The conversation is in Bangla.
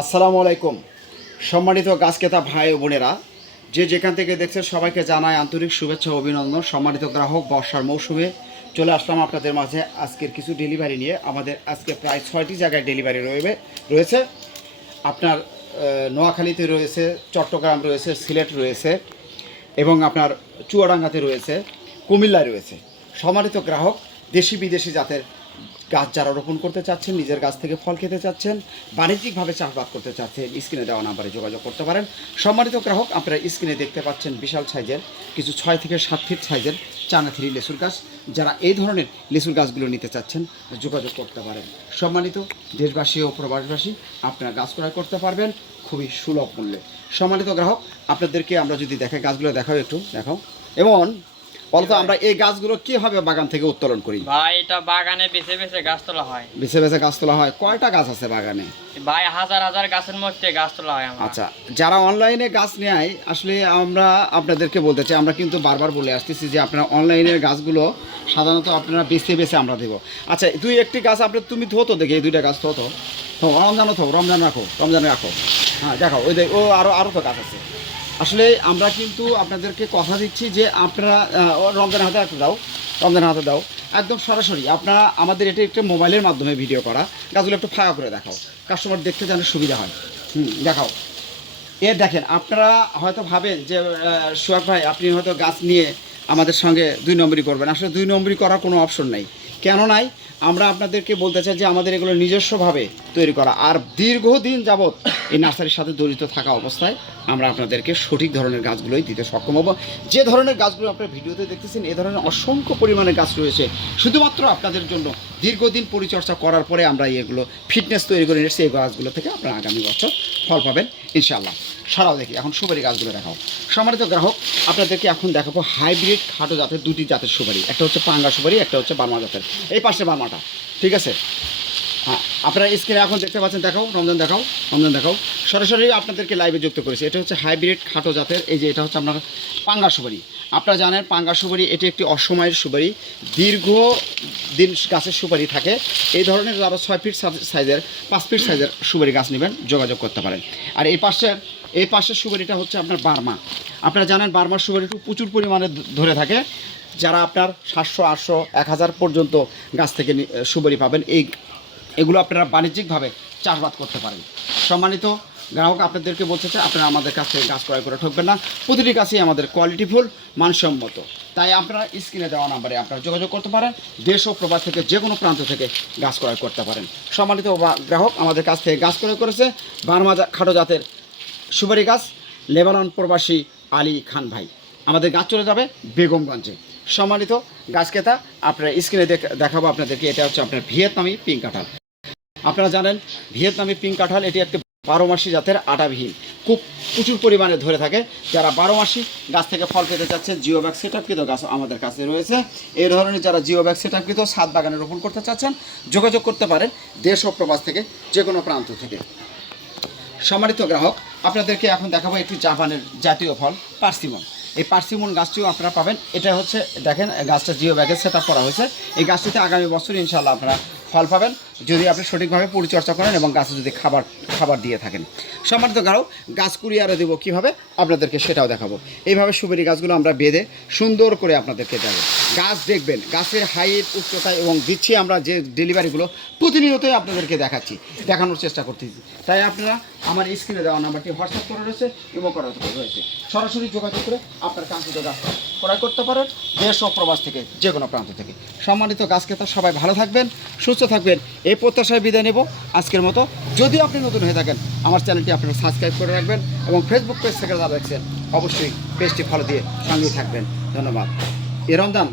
আসসালামু আলাইকুম সম্মানিত গাছ ক্রেতা ভাই ও বোনেরা, যে যেখান থেকে দেখছেন সবাইকে জানাই আন্তরিক শুভেচ্ছা ও অভিনন্দন। সম্মানিত গ্রাহক, বর্ষার মৌসুমে চলে আসলাম আপনাদের মাঝে আজকের কিছু ডেলিভারি নিয়ে। আমাদের আজকে প্রায় 6টি জায়গায় ডেলিভারি রয়েছে। আপনার নোয়াখালীতে রয়েছে, চট্টগ্রাম রয়েছে, সিলেট রয়েছে এবং আপনার চুয়াডাঙ্গাতে রয়েছে, কুমিল্লায় রয়েছে। সম্মানিত গ্রাহক, দেশি বিদেশি জাতের গাছ যারা রোপণ করতে চাচ্ছেন, নিজের গাছ থেকে ফল খেতে চাচ্ছেন, বাণিজ্যিকভাবে চাষবাস করতে চাচ্ছেন, স্ক্রিনে দেওয়া নাম্বারে যোগাযোগ করতে পারেন। সম্মানিত গ্রাহক, আপনারা স্ক্রিনে দেখতে পাচ্ছেন বিশাল সাইজের কিছু 6 থেকে 7 ফিট সাইজের চায়না লেসুর গাছ। যারা এই ধরনের লেসুর গাছগুলো নিতে চাচ্ছেন যোগাযোগ করতে পারেন। সম্মানিত দেশবাসী ও প্রবাসবাসী, আপনারা গাছ ক্রয় করতে পারবেন খুবই সুলভ মূল্যে। সম্মানিত গ্রাহক, আপনাদেরকে আমরা যদি দেখাই, গাছগুলো দেখাও, একটু দেখাও। এবং বলতো আমরা এই গাছগুলো কিভাবে বাগান থেকে উত্তোলন করি? ভাই এটা বাগানে বেছে বেছে গাছ তোলা হয়। বেছে বেছে গাছ তোলা হয়। কয়টা গাছ আছে বাগানে? ভাই হাজার হাজার গাছের মধ্যে গাছ তোলা হয় আমার। আচ্ছা, যারা অনলাইনে গাছ নেয়, আসলে আমরা আপনাদেরকে বলতে চাই, আমরা কিন্তু বারবার বলে আসতেছি যে আপনারা অনলাইনের গাছগুলো সাধারণত আপনারা বেছে বেছে আমরা দেবো। আচ্ছা, দুই একটি গাছ আপনি তুমি ধোতো দেখি, এই দুইটা গাছ ধোতো, রমজানও থো, রমজানে রাখো। হ্যাঁ দেখাও, ওই দেখ, ও আরও তো গাছ আছে। আসলে আমরা কিন্তু আপনাদেরকে কথা দিচ্ছি যে আপনারা রমজানের হাতে দাও একদম সরাসরি। আপনারা আমাদের এটা একটা মোবাইলের মাধ্যমে ভিডিও করা, গাছগুলো একটু ফাঁকা করে দেখাও, কাস্টমার দেখতে যেন সুবিধা হয়। দেখাও। দেখেন, আপনারা হয়তো ভাবেন যে সোহাগ ভাই আপনি হয়তো গাছ নিয়ে আমাদের সঙ্গে 2 নম্বরই করবেন। আসলে 2 নম্বরই করার কোনো অপশন নাই। কেন নাই? আমরা আপনাদেরকে বলতে চাই যে আমাদের এগুলো নিজস্বভাবে তৈরি করা, আর দীর্ঘদিন যাবৎ এই নার্সারির সাথে জড়িত থাকা অবস্থায় আমরা আপনাদেরকে সঠিক ধরনের গাছগুলোই দিতে সক্ষম হব। যে ধরনের গাছগুলো আপনার ভিডিওতে দেখতেছেন, এ ধরনের অসংখ্য পরিমাণে গাছ রয়েছে শুধুমাত্র আপনাদের জন্য। দীর্ঘদিন পরিচর্যা করার পরে আমরা এগুলো ফিটনেস তৈরি করে নিয়েছি। এই গাছগুলো থেকে আপনারা আগামী বছর ফল পাবেন ইনশাআল্লাহ। সারাও দেখি, এখন সুপারি গাছগুলো দেখাও। সম্মানিত গ্রাহক, আপনাদেরকে এখন দেখাবো হাইব্রিড খাটো জাতের 2টি জাতের সুপারি। একটা হচ্ছে পাঙ্গা সুপারি, একটা হচ্ছে বার্মা জাতের। এই পাশে বার্মাটা, ঠিক আছে? হ্যাঁ, আপনারা স্ক্রিনে এখন দেখতে পাচ্ছেন। দেখাও, রমজান দেখাও। সরাসরি আপনাদেরকে লাইভে যুক্ত করেছি। এটা হচ্ছে হাইব্রিড খাটো জাতের। এই যে এটা হচ্ছে আপনার পাঙ্গা সুপারি। আপনারা জানেন পাঙ্গা সুপারি এটি একটি অসময়ের সুপারি, দীর্ঘ দিন গাছের সুপারি থাকে। এই ধরনের যারা 6 ফিট সাইজের, 5 ফিট সাইজের সুপারি গাছ নেবেন যোগাযোগ করতে পারেন। আর এই পাশের সুপারিটা হচ্ছে আপনার বার্মা। আপনারা জানেন বার্মার সুপারি প্রচুর পরিমাণে ধরে থাকে। যারা আপনার 700, 800, 1000 পর্যন্ত গাছ থেকে সুপারি পাবেন। এগুলো আপনারা বাণিজ্যিকভাবে চাষবাস করতে পারেন। সম্মানিত গ্রাহক, আপনাদেরকে বলতে চাই আপনারা আমাদের কাছ থেকে গাছ ক্রয় করে ঠকবেন না। প্রতিটি গাছই আমাদের কোয়ালিটিফুল, মানসম্মত। তাই আপনারা স্ক্রিনে দেওয়া নাম্বারে আপনারা যোগাযোগ করতে পারেন। দেশ ও প্রবাস থেকে যে কোনো প্রান্ত থেকে গাছ ক্রয় করতে পারেন। সম্মানিত গ্রাহক, আমাদের কাছ থেকে গাছ ক্রয় করেছে বার্মা খাটো জাতের সুপারি গাছ, লেবানন প্রবাসী আলী খান ভাই। আমাদের গাছ চলে যাবে বেগমগঞ্জে। সম্মানিত গাছ ক্রেতা, আপনারা স্ক্রিনে দেখাবো আপনাদেরকে। এটা হচ্ছে আপনার ভিয়েতনামি পিঙ্ক কাঁঠাল। আপনারা জানেন ভিয়েতনামি পিঙ্ক কাঁঠাল এটি একটি 12 মাসি জাতের, আটাবিহীন, খুব প্রচুর পরিমাণে ধরে থাকে। যারা 12 মাসি গাছ থেকে ফল পেতে চাচ্ছেন, জিও ব্যাগ সেটআপকৃত গাছ আমাদের কাছে রয়েছে। এই ধরনের যারা জিও ব্যাগ সেটআপকৃত ছাদ বাগানে রোপণ করতে চাচ্ছেন যোগাযোগ করতে পারেন দেশ ও প্রবাস থেকে যে কোনো প্রান্ত থেকে। সম্মানিত গ্রাহক, আপনাদেরকে এখন দেখাবো একটি জাপানের জাতীয় ফল পার্সিমন। এই পার্সিমন গাছটিও আপনারা পাবেন। এটা হচ্ছে দেখেন, গাছটা জিও ব্যাগে সেটআপ করা হয়েছে। এই গাছটিতে আগামী বছর ইনশাআল্লাহ আপনারা ফল পাবেন যদি আপনি সঠিকভাবে পরিচর্যা করেন এবং গাছে যদি খাবার দিয়ে থাকেন। সম্মানিত গ্রাহক, গাছ কুরিয়ারে দেবো কীভাবে আপনাদেরকে সেটাও দেখাবো। এইভাবে সুপারি গাছগুলো আমরা বেঁধে সুন্দর করে আপনাদেরকে দেবো। গাছ দেখবেন, গাছের হাইট, উচ্চতা এবং দিচ্ছি আমরা যে ডেলিভারিগুলো প্রতিনিয়তই আপনাদেরকে দেখানোর চেষ্টা করতেছি। তাই আপনারা আমার স্ক্রিনে দেওয়া নাম্বারটি হোয়াটসঅ্যাপ করা রয়েছে এবং করা রয়েছে, সরাসরি যোগাযোগ করে আপনার কাঙ্ক্ষিত গাছ ক্রয় করতে পারেন দেশ ও প্রবাস থেকে যে কোনো প্রান্ত থেকে। সম্মানিত গাছ ক্রেতা, সবাই ভালো থাকবেন, সুস্থ থাকবেন, এই প্রত্যাশায় বিদায় নেব আজকের মতো। যদি আপনি নতুন হয়ে থাকেন, আমার চ্যানেলটি আপনারা সাবস্ক্রাইব করে রাখবেন এবং ফেসবুক পেজ থেকে যারা দেখছেন অবশ্যই পেজটি ফলো দিয়ে সঙ্গেই থাকবেন। ধন্যবাদ। রমজান